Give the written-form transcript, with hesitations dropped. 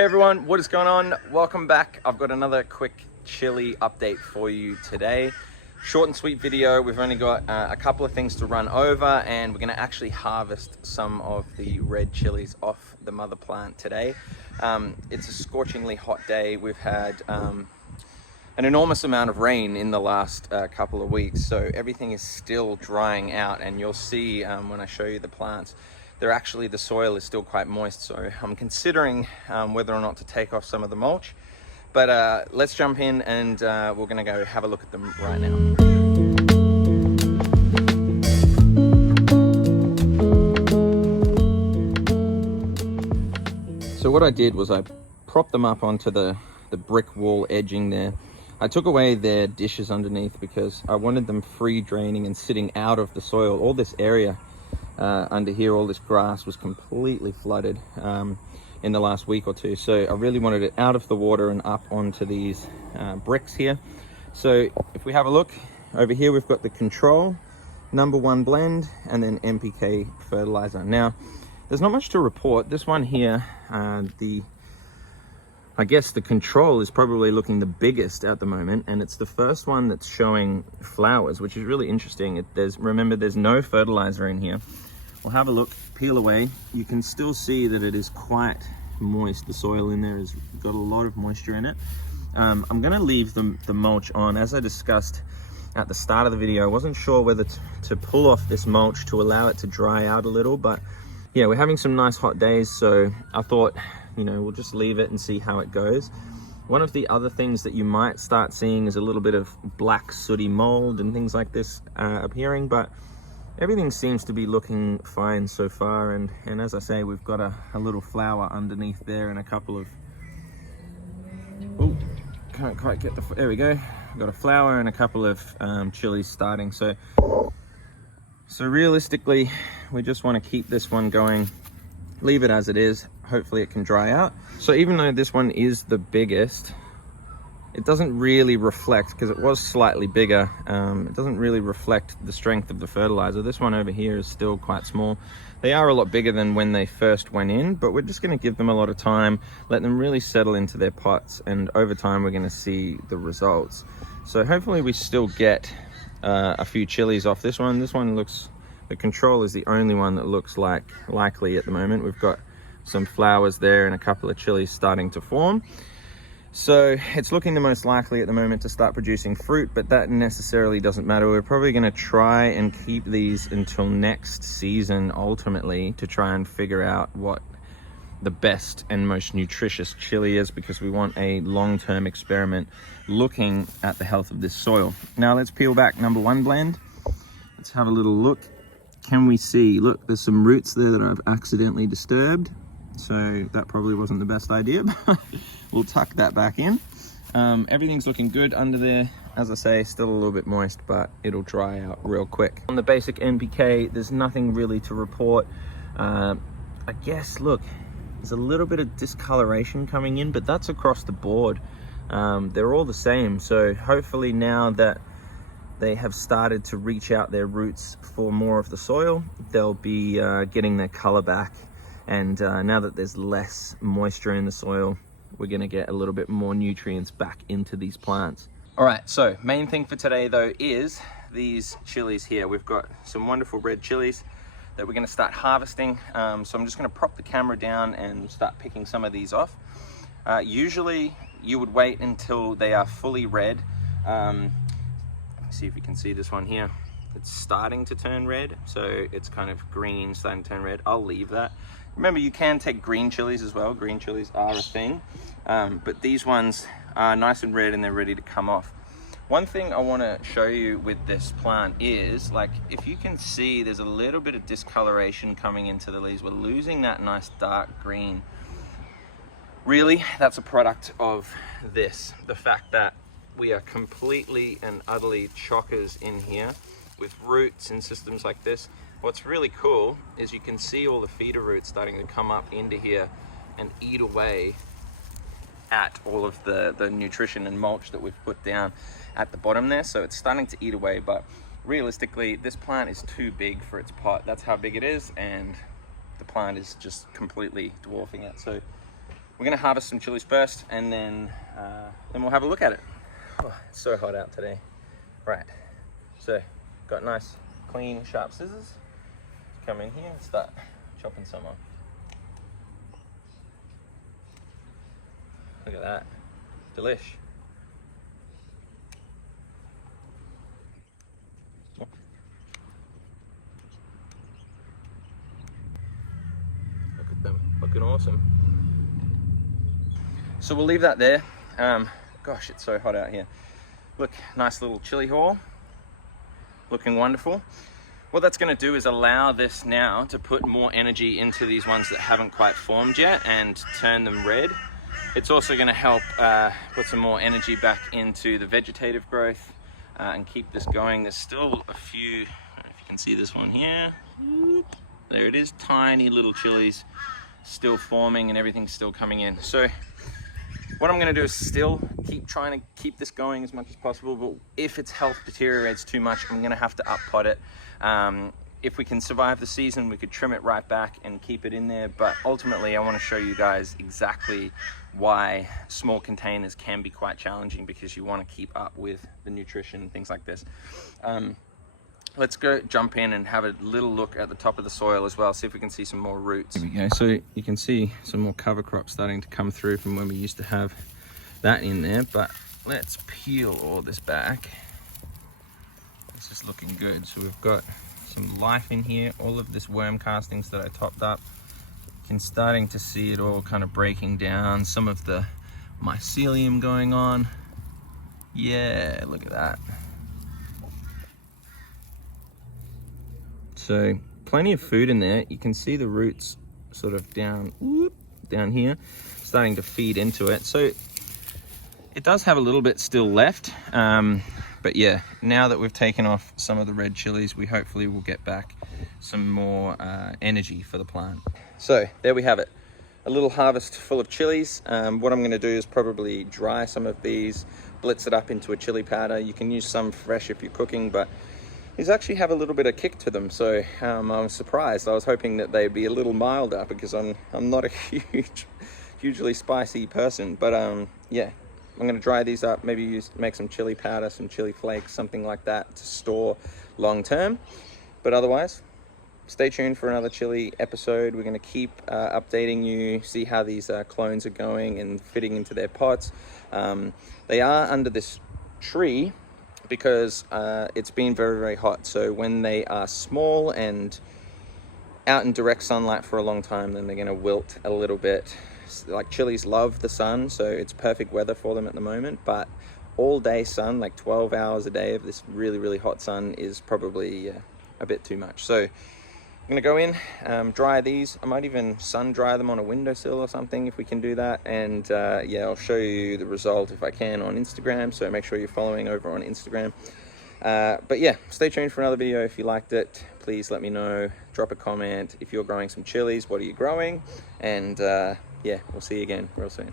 Hey everyone, what is going on? Welcome back. I've got another quick chili update for you today. Short and sweet video. We've only got a couple of things to run over, and we're going to actually harvest some of the red chilies off the mother plant today. It's a scorchingly hot day. We've had an enormous amount of rain in the last couple of weeks, so everything is still drying out, and you'll see when I show you the plants, the soil is still quite moist, so I'm considering whether or not to take off some of the mulch. But let's jump in and we're gonna go have a look at them right now. So what I did was I propped them up onto the brick wall edging there. I took away their dishes underneath because I wanted them free draining and sitting out of the soil. All this area under here, all this grass was completely flooded in the last week or two, so I really wanted it out of the water and up onto these bricks here. So if we have a look over here, we've got the control #1 blend and then NPK fertilizer. Now there's not much to report. This one here, I guess the control is probably looking the biggest at the moment, and it's the first one that's showing flowers, which is really interesting. Remember, there's no fertilizer in here. We'll have a look, peel away. You can still see that it is quite moist. The soil in there has got a lot of moisture in it. I'm going to leave the mulch on. As I discussed at the start of the video, I wasn't sure whether to pull off this mulch to allow it to dry out a little, but yeah, we're having some nice hot days, so I thought, you know, we'll just leave it and see how it goes. One of the other things that you might start seeing is a little bit of black sooty mold and things like this appearing, but everything seems to be looking fine so far. And as I say, we've got a little flower underneath there and a couple of, oh, can't quite get there we go. We've got a flower and a couple of chilies starting. So realistically, we just want to keep this one going, leave it as it is. Hopefully it can dry out. So even though this one is the biggest, it doesn't really reflect, because it was slightly bigger, it doesn't really reflect the strength of the fertilizer. This one over here is still quite small. They are a lot bigger than when they first went in, but we're just going to give them a lot of time, let them really settle into their pots, and over time we're going to see the results. So hopefully we still get a few chilies off this one. This one looks, the control is the only one that looks likely at the moment. We've got some flowers there and a couple of chilies starting to form. So it's looking the most likely at the moment to start producing fruit, but that necessarily doesn't matter. We're probably going to try and keep these until next season, ultimately, to try and figure out what the best and most nutritious chili is, because we want a long-term experiment looking at the health of this soil. Now let's peel back #1 blend. Let's have a little look. Can we see, look, there's some roots there that I've accidentally disturbed. So that probably wasn't the best idea, but we'll tuck that back in. Everything's looking good under there. As I say, still a little bit moist, but it'll dry out real quick. On the basic NPK, there's nothing really to report. I guess, look, there's a little bit of discoloration coming in, but that's across the board. They're all the same. So hopefully now that they have started to reach out their roots for more of the soil, they'll be getting their color back. And now that there's less moisture in the soil, we're gonna get a little bit more nutrients back into these plants. All right, so main thing for today though is these chilies here. We've got some wonderful red chilies that we're gonna start harvesting. So I'm just gonna prop the camera down and start picking some of these off. Usually you would wait until they are fully red. See if you can see this one here. It's starting to turn red, so it's kind of green, starting to turn red. I'll leave that. Remember, you can take green chilies as well. Green chilies are a thing, but these ones are nice and red and they're ready to come off. One thing I want to show you with this plant is, like, if you can see, there's a little bit of discoloration coming into the leaves. We're losing that nice dark green. Really, that's a product of this, the fact that we are completely and utterly chockers in here with roots and systems like this. What's really cool is you can see all the feeder roots starting to come up into here and eat away at all of the nutrition and mulch that we've put down at the bottom there. So it's starting to eat away, but realistically, this plant is too big for its pot. That's how big it is, and the plant is just completely dwarfing it. So we're gonna harvest some chilies first, and then we'll have a look at it. Oh, it's so hot out today. Right, so got nice, clean, sharp scissors. Come in here and start chopping some off. Look at that, delish. Look at them, looking awesome. So we'll leave that there. Gosh, it's so hot out here. Look, nice little chili haul, looking wonderful. What that's going to do is allow this now to put more energy into these ones that haven't quite formed yet and turn them red. It's also going to help put some more energy back into the vegetative growth and keep this going. There's still a few, I don't know if you can see this one here. There it is, tiny little chilies still forming and everything's still coming in. So what I'm going to do is still keep trying to keep this going as much as possible, but if its health deteriorates too much, I'm going to have to up-pot it. If we can survive the season, we could trim it right back and keep it in there, but ultimately I want to show you guys exactly why small containers can be quite challenging, because you want to keep up with the nutrition and things like this. Let's go jump in and have a little look at the top of the soil as well, see if we can see some more roots. Here we go. So you can see some more cover crops starting to come through from when we used to have that in there, but let's peel all this back. This is looking good. So we've got some life in here, all of this worm castings that I topped up. You can starting to see it all kind of breaking down, some of the mycelium going on. Yeah, look at that. So plenty of food in there. You can see the roots sort of down here, starting to feed into it. So it does have a little bit still left. But yeah, now that we've taken off some of the red chilies, we hopefully will get back some more energy for the plant. So there we have it, a little harvest full of chilies. What I'm going to do is probably dry some of these, blitz it up into a chili powder. You can use some fresh if you're cooking, but these actually have a little bit of kick to them. So I was surprised. I was hoping that they'd be a little milder, because I'm not a hugely spicy person. But yeah, I'm going to dry these up, maybe make some chili powder, some chili flakes, something like that to store long term. But otherwise, stay tuned for another chili episode. We're going to keep updating you, see how these clones are going and fitting into their pots. They are under this tree because it's been very, very hot. So when they are small and out in direct sunlight for a long time, then they're going to wilt a little bit. Like chilies love the sun, so it's perfect weather for them at the moment, but all day sun, like 12 hours a day of this really, really hot sun, is probably a bit too much. So I'm gonna go in, dry these. I might even sun dry them on a windowsill or something if we can do that. And yeah, I'll show you the result if I can on Instagram, so make sure you're following over on Instagram. But yeah, stay tuned for another video. If you liked it, please let me know, drop a comment. If you're growing some chilies, what are you growing? And yeah, we'll see you again real soon.